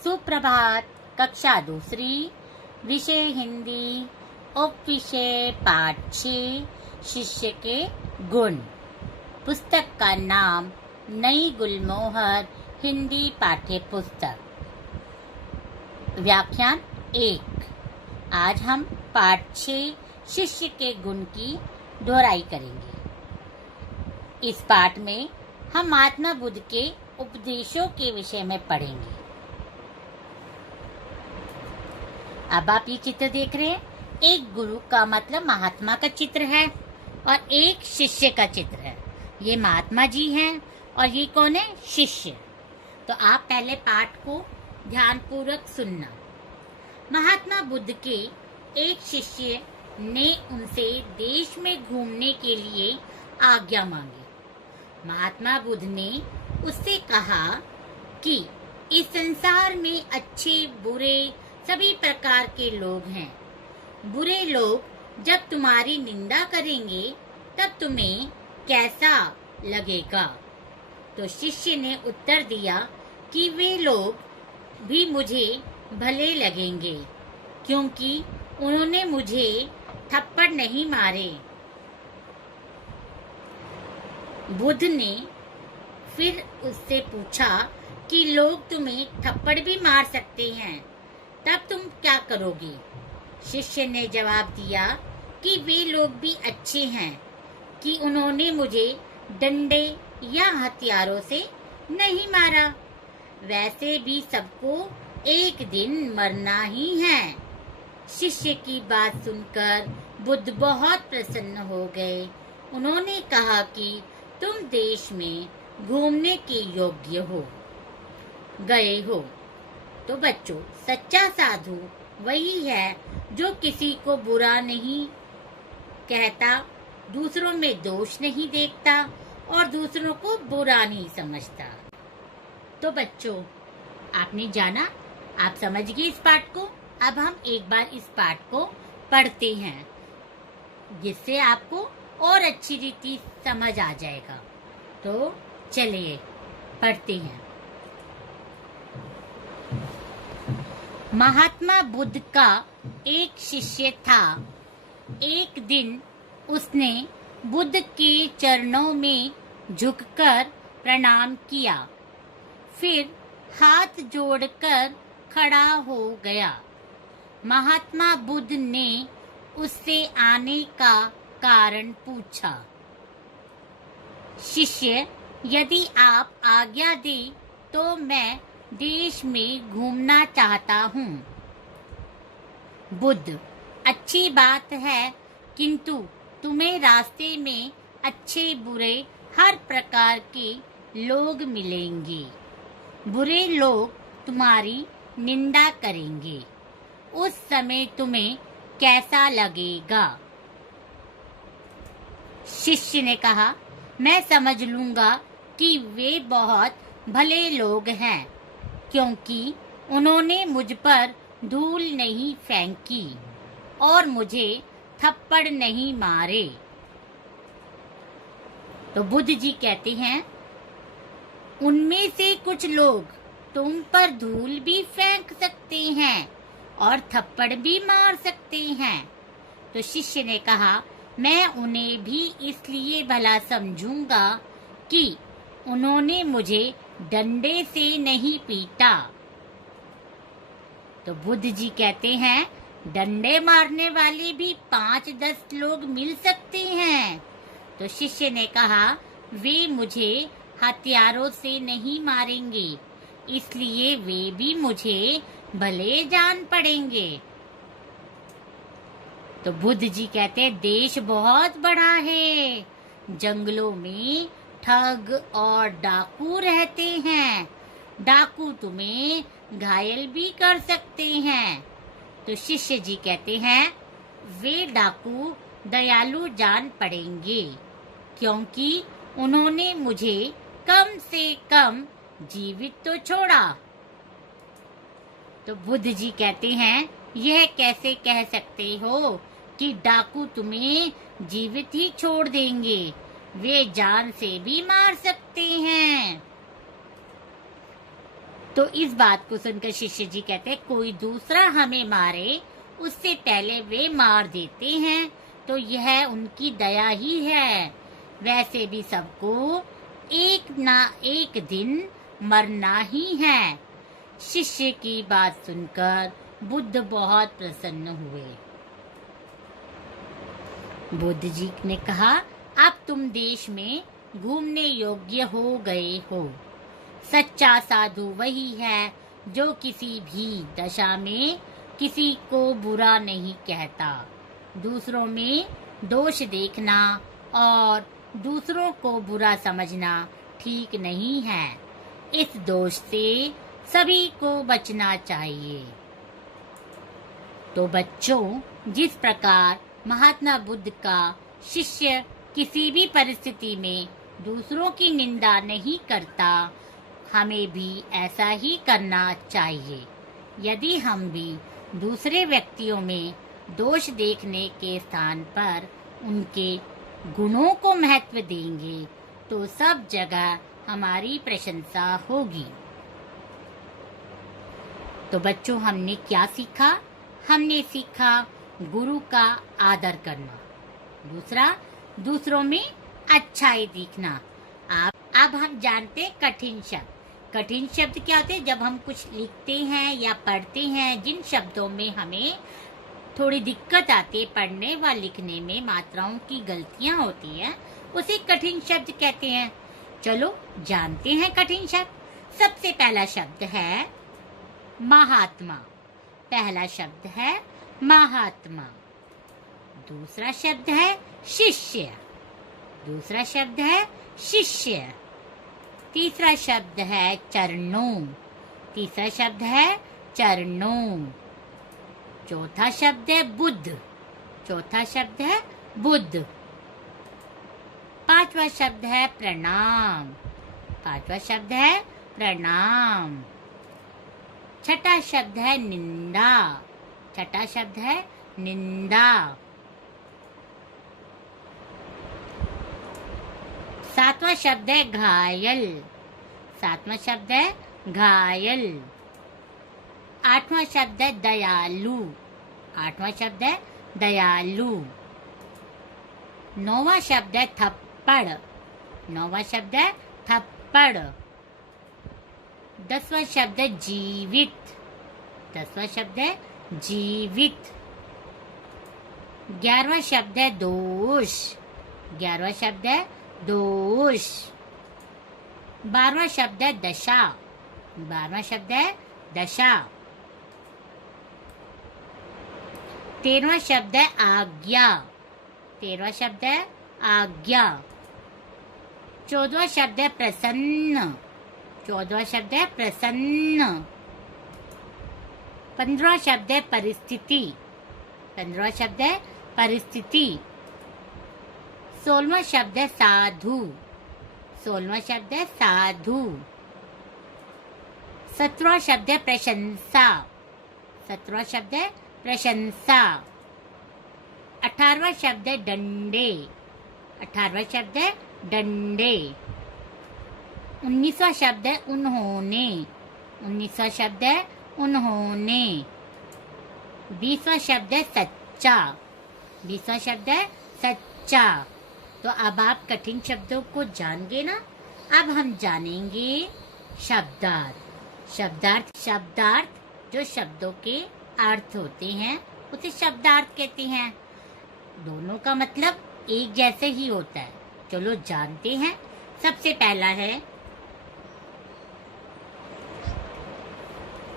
सुप्रभात। कक्षा दूसरी, विषय हिंदी, उप विषय पाठ 6, शिष्य के गुण। पुस्तक का नाम नई गुलमोहर हिंदी पाठ्य पुस्तक। व्याख्यान 1। आज हम पाठ 6 शिष्य के गुण की दोहराई करेंगे। इस पाठ में हम महात्मा बुद्ध के उपदेशों के विषय में पढ़ेंगे। अब आप ये चित्र देख रहे हैं, एक गुरु का मतलब महात्मा का चित्र है और एक शिष्य का चित्र है। ये महात्मा जी हैं और ये कौन है? शिष्य। तो आप पहले पाठ को ध्यानपूर्वक सुनना। महात्मा बुद्ध के एक शिष्य ने उनसे देश में घूमने के लिए आज्ञा मांगी। महात्मा बुद्ध ने उससे कहा कि इस संसार में अच्छे बुरे सभी प्रकार के लोग हैं। बुरे लोग जब तुम्हारी निंदा करेंगे तब तुम्हें कैसा लगेगा? तो शिष्य ने उत्तर दिया कि वे लोग भी मुझे भले लगेंगे, क्योंकि उन्होंने मुझे थप्पड़ नहीं मारे। बुद्ध ने फिर उससे पूछा कि लोग तुम्हें थप्पड़ भी मार सकते हैं, तब तुम क्या करोगी? शिष्य ने जवाब दिया कि वे लोग भी अच्छे हैं कि उन्होंने मुझे डंडे या हथियारों से नहीं मारा। वैसे भी सबको एक दिन मरना ही है। शिष्य की बात सुनकर बुद्ध बहुत प्रसन्न हो गए। उन्होंने कहा कि तुम देश में घूमने के योग्य गए हो। तो बच्चों, सच्चा साधु वही है जो किसी को बुरा नहीं कहता, दूसरों में दोष नहीं देखता और दूसरों को बुरा नहीं समझता। तो बच्चों, आपने जाना, आप समझ गए इस पाठ को। अब हम एक बार इस पाठ को पढ़ते हैं, जिससे आपको और अच्छी रीति समझ आ जाएगा। तो चलिए पढ़ते हैं। महात्मा बुद्ध का एक शिष्य था। एक दिन उसने बुद्ध के चरणों में झुककर प्रणाम किया, फिर हाथ जोड़कर खड़ा हो गया। महात्मा बुद्ध ने उससे आने का कारण पूछा। शिष्य, यदि आप आज्ञा दें तो मैं देश में घूमना चाहता हूँ। बुद्ध, अच्छी बात है, किंतु तुम्हें रास्ते में अच्छे बुरे हर प्रकार के लोग मिलेंगे। बुरे लोग तुम्हारी निंदा करेंगे। उस समय तुम्हें कैसा लगेगा? शिष्य ने कहा, मैं समझ लूंगा कि वे बहुत भले लोग हैं, क्योंकि उन्होंने मुझ पर धूल नहीं फेंकी और मुझे थप्पड़ नहीं मारे। तो बुद्ध जी कहते हैं, उनमें से कुछ लोग तुम पर धूल भी फेंक सकते हैं और थप्पड़ भी मार सकते हैं। तो शिष्य ने कहा, मैं उन्हें भी इसलिए भला समझूंगा कि उन्होंने मुझे डंडे से नहीं पीटा। तो बुद्ध जी कहते हैं, डंडे मारने वाले भी 5-10 लोग मिल सकते हैं। तो शिष्य ने कहा, वे मुझे हथियारों से नहीं मारेंगे, इसलिए वे भी मुझे भले जान पड़ेंगे। तो बुद्ध जी कहते हैं, देश बहुत बड़ा है, जंगलों में ठग और डाकू रहते हैं। डाकू तुम्हें घायल भी कर सकते हैं। तो शिष्य जी कहते हैं, वे डाकू दयालु जान पड़ेंगे, क्योंकि उन्होंने मुझे कम से कम जीवित तो छोड़ा। तो बुद्ध जी कहते हैं, यह कैसे कह सकते हो कि डाकू तुम्हें जीवित ही छोड़ देंगे? वे जान से भी मार सकते हैं। तो इस बात को सुनकर शिष्य जी कहते हैं, कोई दूसरा हमें मारे उससे पहले वे मार देते हैं, तो यह उनकी दया ही है। वैसे भी सबको एक ना एक दिन मरना ही है। शिष्य की बात सुनकर बुद्ध बहुत प्रसन्न हुए। बुद्ध जी ने कहा, अब तुम देश में घूमने योग्य हो गए हो। सच्चा साधु वही है जो किसी भी दशा में किसी को बुरा नहीं कहता। दूसरों में दोष देखना और दूसरों को बुरा समझना ठीक नहीं है। इस दोष से सभी को बचना चाहिए। तो बच्चों, जिस प्रकार महात्मा बुद्ध का शिष्य किसी भी परिस्थिति में दूसरों की निंदा नहीं करता, हमें भी ऐसा ही करना चाहिए। यदि हम भी दूसरे व्यक्तियों में दोष देखने के स्थान पर उनके गुणों को महत्व देंगे, तो सब जगह हमारी प्रशंसा होगी। तो बच्चों, हमने क्या सीखा? हमने सीखा गुरु का आदर करना। दूसरा, दूसरों में अच्छाई दिखना। अब हम जानते हैं कठिन शब्द। कठिन शब्द क्या होते हैं? जब हम कुछ लिखते हैं या पढ़ते हैं, जिन शब्दों में हमें थोड़ी दिक्कत आती है पढ़ने व लिखने में, मात्राओं की गलतियां होती है, उसे कठिन शब्द कहते हैं। चलो जानते हैं कठिन शब्द। सबसे पहला शब्द है महात्मा। पहला शब्द है महात्मा। दूसरा शब्द है शिष्य। दूसरा शब्द है शिष्य। तीसरा शब्द है चरणों। तीसरा शब्द है चरणों। चौथा शब्द है बुद्ध। चौथा शब्द है बुद्ध। पांचवा शब्द है प्रणाम। पांचवा शब्द है प्रणाम। छठा शब्द है निंदा। छठा शब्द है निंदा। सातवां शब्द है घायल। सातवां शब्द है घायल। आठवां शब्द है दयालु। आठवां शब्द है दयालु। नौवां शब्द है थप्पड़। नौवां शब्द है थप्पड़। 10वां शब्द है जीवित। 10वां शब्द है जीवित। 11वां शब्द है दोष। 11वां शब्द है दोष। 12वां शब्द है दशा। 12वां शब्द है दशा। 13वां शब्द है आज्ञा। 13वां शब्द है आज्ञा। 14वां शब्द है प्रसन्न। 14वां शब्द है प्रसन्न। 15वां शब्द है परिस्थिति। 15वां शब्द है परिस्थिति। 16वां शब्द है साधु। 16वां शब्द है साधु। 17वां शब्द है प्रशंसा। 17वां शब्द है प्रशंसा। 18वां शब्द है डंडे। 18वां शब्द है डंडे। 19वां शब्द है उन्होंने। 19वां शब्द है उन्होंने। 20वां शब्द है सच्चा। 20वां शब्द है सच्चा। तो अब आप कठिन शब्दों को जान गए ना। अब हम जानेंगे शब्दार्थ। शब्दार्थ शब्दार्थ जो शब्दों के अर्थ होते हैं उसे शब्दार्थ कहते हैं। दोनों का मतलब एक जैसे ही होता है। चलो जानते हैं। सबसे पहला है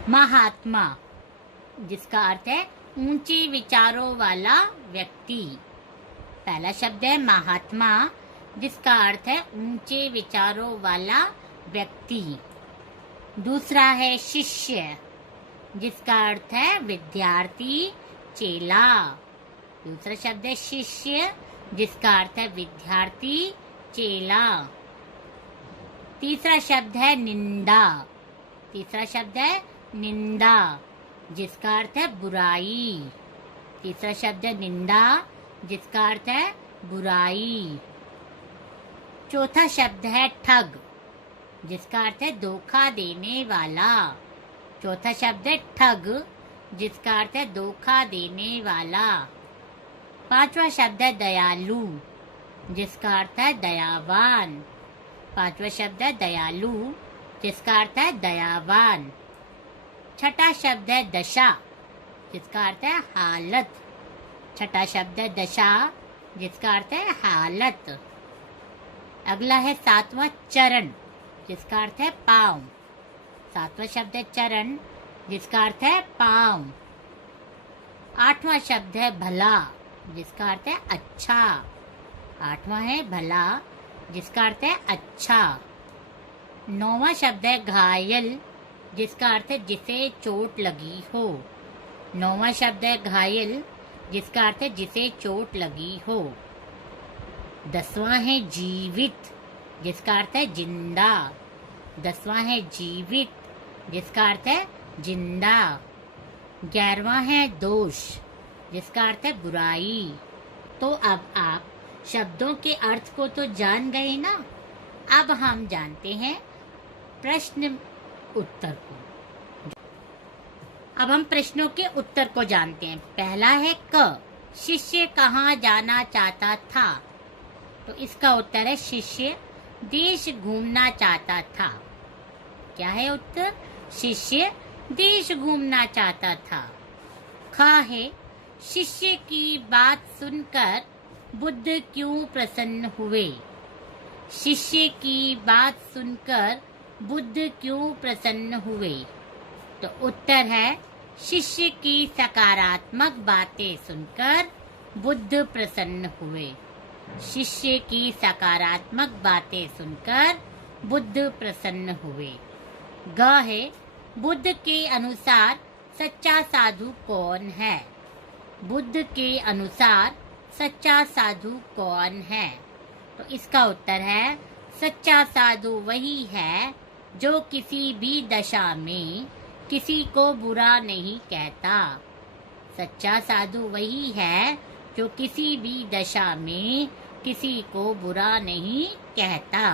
महात्मा, जिसका अर्थ है ऊंचे विचारों वाला व्यक्ति। पहला शब्द है महात्मा, जिसका अर्थ है ऊंचे विचारों वाला व्यक्ति। दूसरा है शिष्य, जिसका अर्थ है विद्यार्थी, चेला। दूसरा शब्द है शिष्य, जिसका अर्थ है विद्यार्थी, चेला। तीसरा शब्द है निंदा। तीसरा शब्द है निंदा, जिसका अर्थ है बुराई। तीसरा शब्द है निंदा, जिसका अर्थ है बुराई। चौथा शब्द है ठग। जिसका अर्थ है धोखा देने वाला। चौथा शब्द है ठग, जिसका अर्थ है धोखा देने वाला। पांचवा शब्द है दयालु, जिसका अर्थ है दयावान। पांचवा शब्द है दयालु, जिसका अर्थ है दयावान। छठा शब्द है दशा, जिसका अर्थ है हालत। छठा शब्द है दशा, जिसका अर्थ है हालत। अगला है सातवां चरण, जिसका अर्थ है पांव। सातवां शब्द है चरण, जिसका अर्थ है पांव। आठवां शब्द है भला, जिसका अर्थ है अच्छा। आठवां है भला, जिसका अर्थ है अच्छा। नौवां शब्द है घायल, जिसका अर्थ है जिसे चोट लगी हो। नौवां शब्द है घायल, जिसका अर्थ है जिसे चोट लगी हो। 10वां है जीवित, जिसका अर्थ है जिंदा। 10वां है जीवित, जिसका अर्थ है जिंदा। 11वां है दोष, जिसका अर्थ है बुराई। तो अब आप शब्दों के अर्थ को तो जान गए ना। अब हम जानते हैं प्रश्न उत्तर को। अब हम प्रश्नों के उत्तर को जानते हैं। पहला है क, शिष्य कहाँ जाना चाहता था? तो इसका उत्तर है शिष्य देश घूमना चाहता था। क्या है उत्तर? शिष्य देश घूमना चाहता था। ख है, शिष्य की बात सुनकर बुद्ध क्यों प्रसन्न हुए? शिष्य की बात सुनकर बुद्ध क्यों प्रसन्न हुए? तो उत्तर है शिष्य की सकारात्मक बातें सुनकर बुद्ध प्रसन्न हुए। शिष्य की सकारात्मक बातें सुनकर बुद्ध प्रसन्न हुए। ग है, बुद्ध के अनुसार सच्चा साधु कौन है? बुद्ध के अनुसार सच्चा साधु कौन है? तो इसका उत्तर है सच्चा साधु वही है जो किसी भी दशा में किसी को बुरा नहीं कहता। सच्चा साधु वही है जो किसी भी दशा में किसी को बुरा नहीं कहता।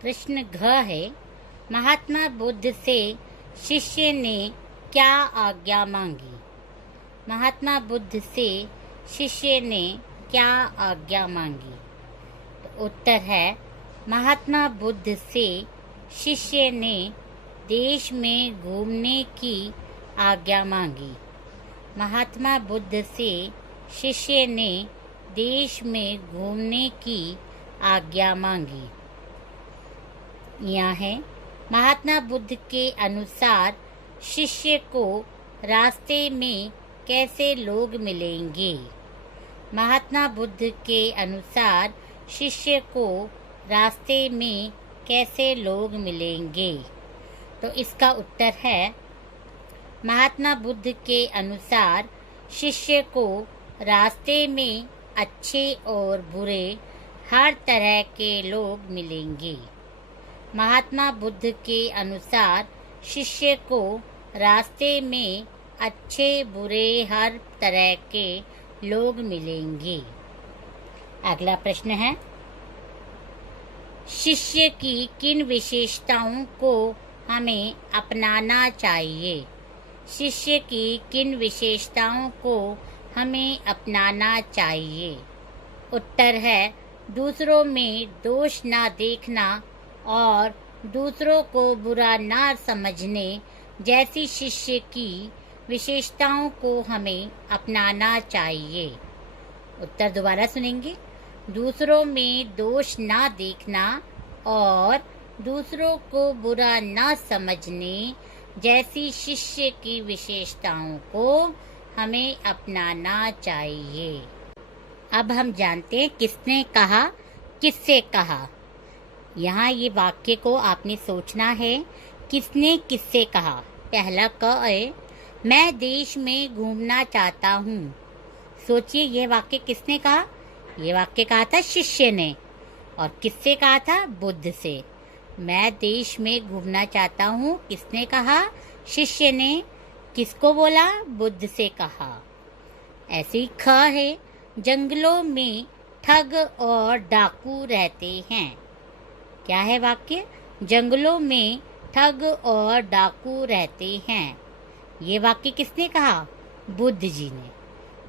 प्रश्न घ है, महात्मा बुद्ध से शिष्य ने क्या आज्ञा मांगी? महात्मा बुद्ध से शिष्य ने क्या आज्ञा मांगी? तो उत्तर है महात्मा बुद्ध से शिष्य ने देश में घूमने की आज्ञा मांगी। महात्मा बुद्ध से शिष्य ने देश में घूमने की आज्ञा मांगी। यहाँ है, महात्मा बुद्ध के अनुसार शिष्य को रास्ते में कैसे लोग मिलेंगे? महात्मा बुद्ध के अनुसार शिष्य को रास्ते में कैसे लोग मिलेंगे? तो इसका उत्तर है महात्मा बुद्ध के अनुसार शिष्य को रास्ते में अच्छे और बुरे हर तरह के लोग मिलेंगे। महात्मा बुद्ध के अनुसार शिष्य को रास्ते में अच्छे बुरे हर तरह के लोग मिलेंगे। अगला प्रश्न है, शिष्य की किन विशेषताओं को हमें अपनाना चाहिए? शिष्य की किन विशेषताओं को हमें अपनाना चाहिए? उत्तर है दूसरों में दोष ना देखना और दूसरों को बुरा ना समझने जैसी शिष्य की विशेषताओं को हमें अपनाना चाहिए। उत्तर दोबारा सुनेंगे। दूसरों में दोष ना देखना और दूसरों को बुरा ना समझने जैसी शिष्य की विशेषताओं को हमें अपनाना चाहिए। अब हम जानते हैं किसने कहा, किससे कहा। यहाँ ये वाक्य को आपने सोचना है, किसने किससे कहा। पहला क है, मैं देश में घूमना चाहता हूँ। सोचिए ये वाक्य किसने कहा? ये वाक्य कहा था शिष्य ने। और किससे कहा था? बुद्ध से। मैं देश में घूमना चाहता हूँ, किसने कहा? शिष्य ने। किसको बोला? बुद्ध से कहा। ऐसे ही ख है, जंगलों में ठग और डाकू रहते हैं। क्या है वाक्य? जंगलों में ठग और डाकू रहते हैं। ये वाक्य किसने कहा? बुद्ध जी ने।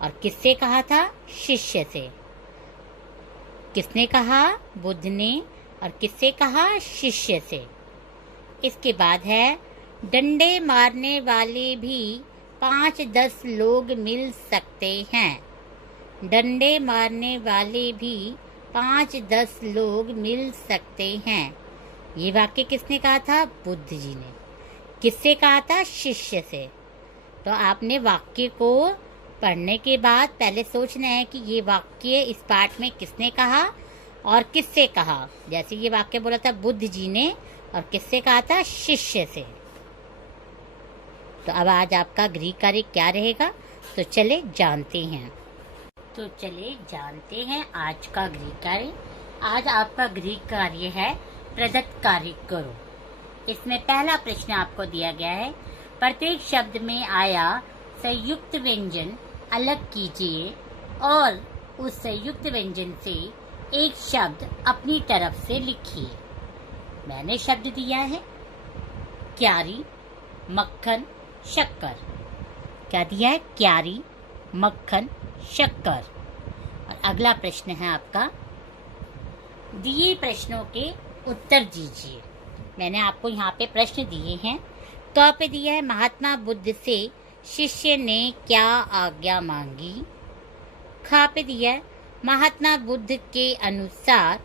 और किससे कहा था? शिष्य से। किसने कहा? बुद्ध ने। और किससे कहा? शिष्य से। इसके बाद है, डंडे मारने वाले भी 5-10 लोग मिल सकते हैं। डंडे मारने वाले भी 5-10 लोग मिल सकते हैं। ये वाक्य किसने कहा था? बुद्ध जी ने। किससे कहा था? शिष्य से। तो आपने वाक्य को पढ़ने के बाद पहले सोचना है कि ये वाक्य इस पाठ में किसने कहा और किससे कहा। जैसे ये वाक्य बोला था बुद्ध जी ने, और किससे कहा था? शिष्य से। तो अब आज आपका गृह कार्य क्या रहेगा, तो चले जानते हैं। आज का गृह कार्य। आज आपका गृह कार्य है प्रदत्त कार्य करो। इसमें पहला प्रश्न आपको दिया गया है, प्रत्येक शब्द में आया संयुक्त व्यंजन अलग कीजिए और उस संयुक्त व्यंजन से एक शब्द अपनी तरफ से लिखिए। मैंने शब्द दिया है क्यारी, मक्खन, शक्कर। क्या दिया है? क्यारी, मक्खन, शक्कर। और अगला प्रश्न है आपका, दिए प्रश्नों के उत्तर दीजिए। मैंने आपको यहाँ पे प्रश्न दिए हैं। क पे दिया है, महात्मा बुद्ध से शिष्य ने क्या आज्ञा मांगी। ख पे दिया है, महात्मा बुद्ध के अनुसार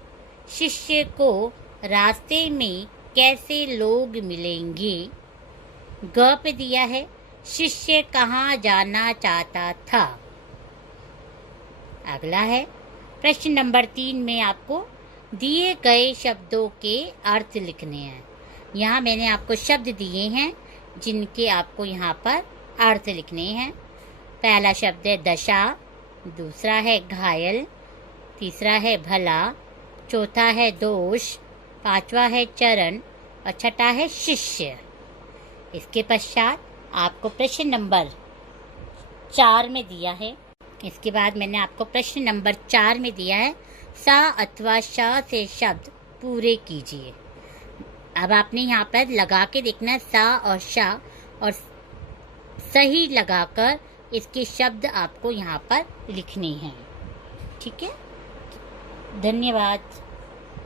शिष्य को रास्ते में कैसे लोग मिलेंगे। ग पे दिया है, शिष्य कहाँ जाना चाहता था। अगला है प्रश्न नंबर 3 में आपको दिए गए शब्दों के अर्थ लिखने हैं। यहाँ मैंने आपको शब्द दिए हैं जिनके आपको यहाँ पर अर्थ लिखने हैं। पहला शब्द है दशा, दूसरा है घायल, तीसरा है भला, चौथा है दोष, पांचवा है चरण और छठा है शिष्य। इसके पश्चात आपको प्रश्न नंबर 4 में दिया है। इसके बाद मैंने आपको प्रश्न नंबर 4 में दिया है, सा अथवा शा से शब्द पूरे कीजिए। अब आपने यहाँ पर लगा के देखना है सा और शा, और सही लगाकर इसके शब्द आपको यहाँ पर लिखने हैं। ठीक है, धन्यवाद।